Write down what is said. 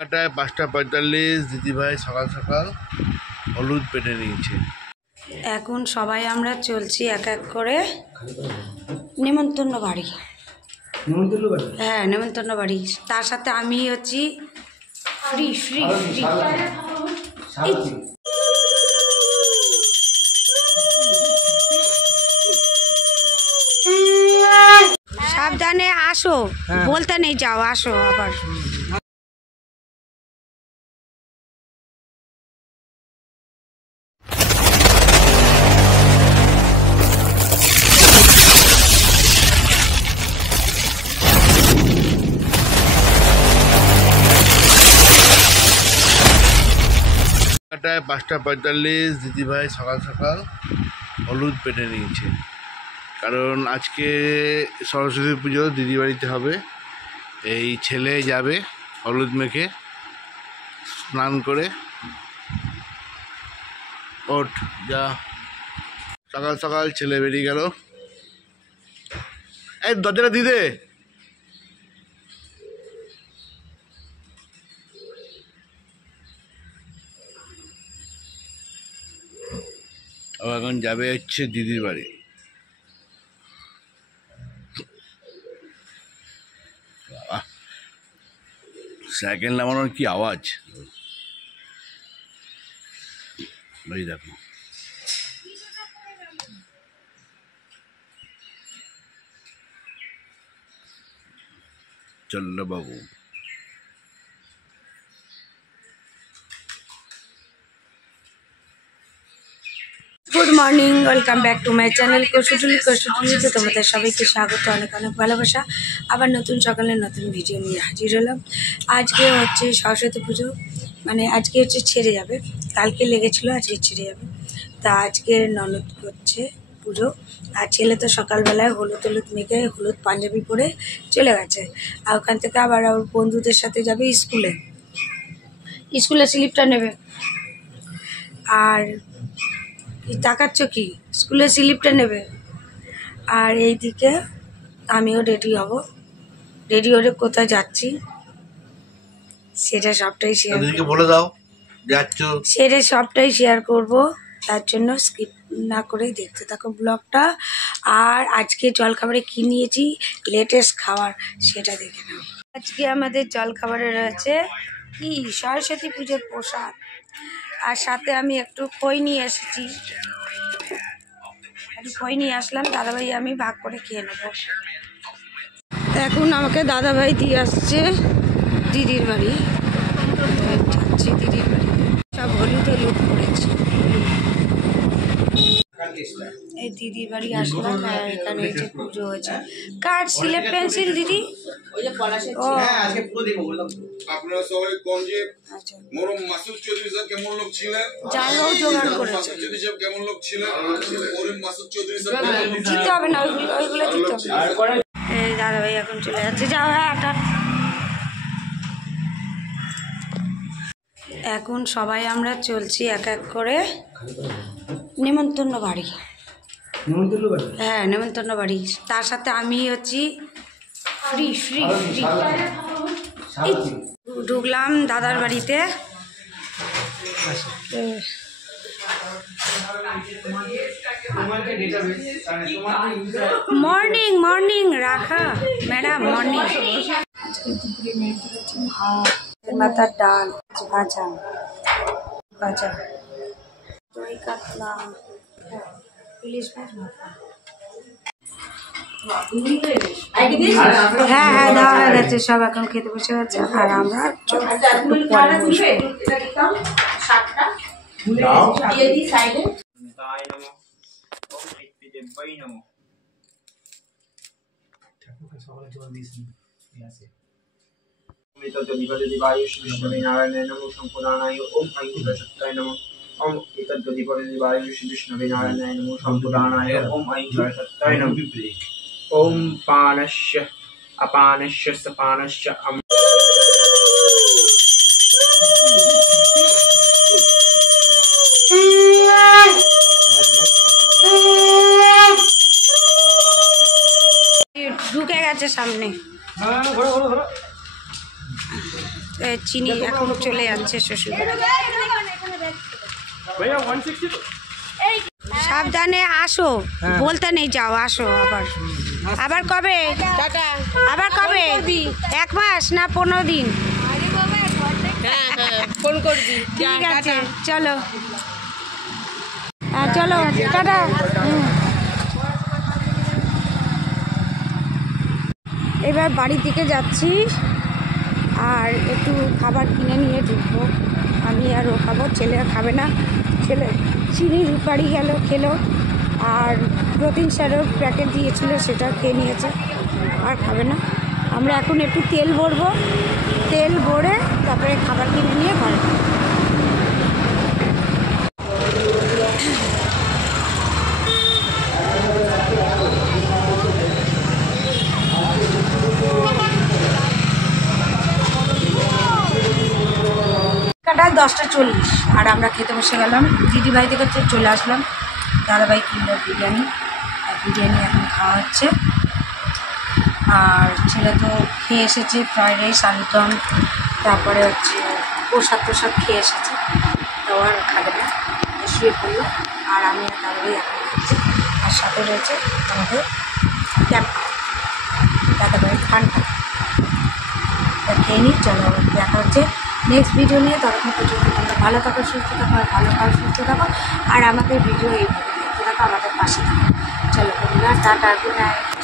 টায় 5:45 দিদিভাই সকাল সকাল হলুদ পেটে নিয়েছে। এখন সবাই আমরা চলছি এক এক করে নেমন্তন্ন বাড়ি। হ্যাঁ, নেমন্তন্ন বাড়ি। তার সাথে আমি হচ্ছি ফ্রি ফ্রি ফ্রি। সাবধানে আসো, বলতে নেই, যাও আসো আবার। টায় 5:45 দিদিভাই সকাল সকাল হলুদ পেটে নিয়েছে, কারণ আজকে সরস্বতী পুজো দিদি বাড়িতে হবে। এই ছেলে যাবে হলুদ মেখে স্নান করে। ওঠ যা, সকাল সকাল ছেলে বেরিয়ে গেল। এই দরজাটা দিদে। ও এখন যাবে হচ্ছে দিদির বাড়ি। সাইকেল নামানোর কি আওয়াজ, ওই দেখো। চলো বাবু। Good morning, welcome back to my channel কৌশটুলিতে তোমাদের সবাইকে স্বাগত, অনেক অনেক ভালোবাসা। আবার নতুন সকালে নতুন ভিডিও নিয়ে হাজির হলাম। আজকে হচ্ছে সরস্বতী পুজো, মানে আজকে হচ্ছে ছেড়ে যাবে, কালকে লেগেছিলো, আজকে ছেড়ে যাবে। তা আজকে ননদ করছে পুজো, আর ছেলে তো সকালবেলায় হলুদ মেখে হলুদ পাঞ্জাবি পরে চলে গেছে। আর ওখান থেকে আবার ওর বন্ধুদের সাথে যাবে স্কুলে স্লিপটা নেবে। আর তাকাচ্ছ কি, স্কুলে স্লিপটা নেবে। আর এইদিকে আমিও রেডি হব, রেডি হলে কোথায় যাচ্ছি সেটা সবটাই শেয়ার করব। তার জন্য স্কিপ না করেই দেখতে থাকো ব্লগটা। আর আজকে জলখাবারে কি নিয়েছি, লেটেস্ট খাবার, সেটা দেখে নাও। আজকে আমাদের জলখাবারে রয়েছে কি, সরস্বতী পুজোর প্রসাদ। আর সাথে আমি একটু খই নিয়ে এসেছি, একটু খই নিয়ে আসলাম। দাদাভাই আমি ভাগ করে খেয়ে নেব। এখন আমাকে দাদাভাই দিয়ে আসছে দিদির বাড়ি, যাচ্ছি দিদির বাড়ি। সব হলুদ করেছি। এই দিদির বাড়ি আসলাম, আর এখানে যে পুজো হয়েছে। কার সিলেট পেন্সিল দিদি? আপনারা সবাই কোন যে মরম মাসুদ চৌধুরী স্যার কেমন লোক ছিলেন, জায়গাও জোগাড় করেছে। মাসুদ চৌধুরী সাহেব কেমন লোক ছিলেন, মরম মাসুদ চৌধুরী স্যার দিতে হবে না, ওইগুলো দিতে হবে। এই দাদাভাই এখন চলে যাচ্ছে, যাও। হ্যাঁ, এখন সবাই আমরা চলছি এক এক করে নেমন্তন্ন বাড়ি। হ্যাঁ, নেমন্তন্ন বাড়ি। তার সাথে আমি হচ্ছি ফ্রি ফ্রি ফ্রি। ঢুকলাম দাদার বাড়িতে। মর্নিং মর্নিং রাখা ম্যাডাম, মর্নিং। আজকে দুপুরে মেয়ে ফেলেছি ভাত, মাথার ডাল, ভাজা ভাজা, দই কাতলা, ইলিশ মাছ ভাজা। হ্যাঁ হ্যাঁ, দেওয়া হয়ে গেছে, সব এখন খেতে বসে গেছে। আর আমরা ओम पानश्य अपानश्य सपानश्य ঢুকে গেছে সামনে। চিনি এখন চলে যাচ্ছে শ্বশুর সাবধানে আসো, বলতে নেই যাও, আসো আবার। আবার কবে? আবার কবে? 1 মাস না 15 দিন? ফোন করবি। ঠিক আছে, চলো। হ্যাঁ চলো, টাটা। এবার বাড়ির দিকে যাচ্ছি, আর একটু খাবার কিনে নিয়ে ঢুকবো। আমি আর ও খাবো, ছেলে খাবে না। ছেলে চিনির বাড়ি গেল, খেলো, আর প্রোটিন স্যারের প্যাকেট দিয়েছিল সেটা খেয়ে নিয়েছে, আর খাবে না। আমরা এখন একটু তেল ভরবো, তেল ভরে তারপরে খাবার কিনে নিয়ে ঘরে। কাটায় 10:40, আর আমরা খেতে বসে গেলাম। দিদিভাই থেকে চলে আসলাম, দাদাভাই কিনলো বিরিয়ানি, আর বিরিয়ানি এখন খাওয়া হচ্ছে। আর ছেলে তো খেয়ে এসেছে ফ্রাইড রাইস, আলুদম, তারপরে হচ্ছে প্রসাদ খেয়ে এসেছে, তো আর খাবে না, শুয়ে পড়লো। আর আমি আর দাদাভাই এখন খাচ্ছি, আর সাথে রয়েছে আমাদের ক্যাম্প দাদাভাই ঠান্ডা। খেয়ে নিই, চলো দেখা হচ্ছে নেক্সট ভিডিও নিয়ে। ততক্ষণ পর্যন্ত তোমরা ভালো থাকো, সুস্থ থাকো, আর ভালো থাকো, সুস্থ থাকো, আর আমাদের ভিডিও এইভাবে দেখতে থাকো, আমাদের পাশে থাকো। চলো বন্ধুরা, টাটা, গুড নাইট।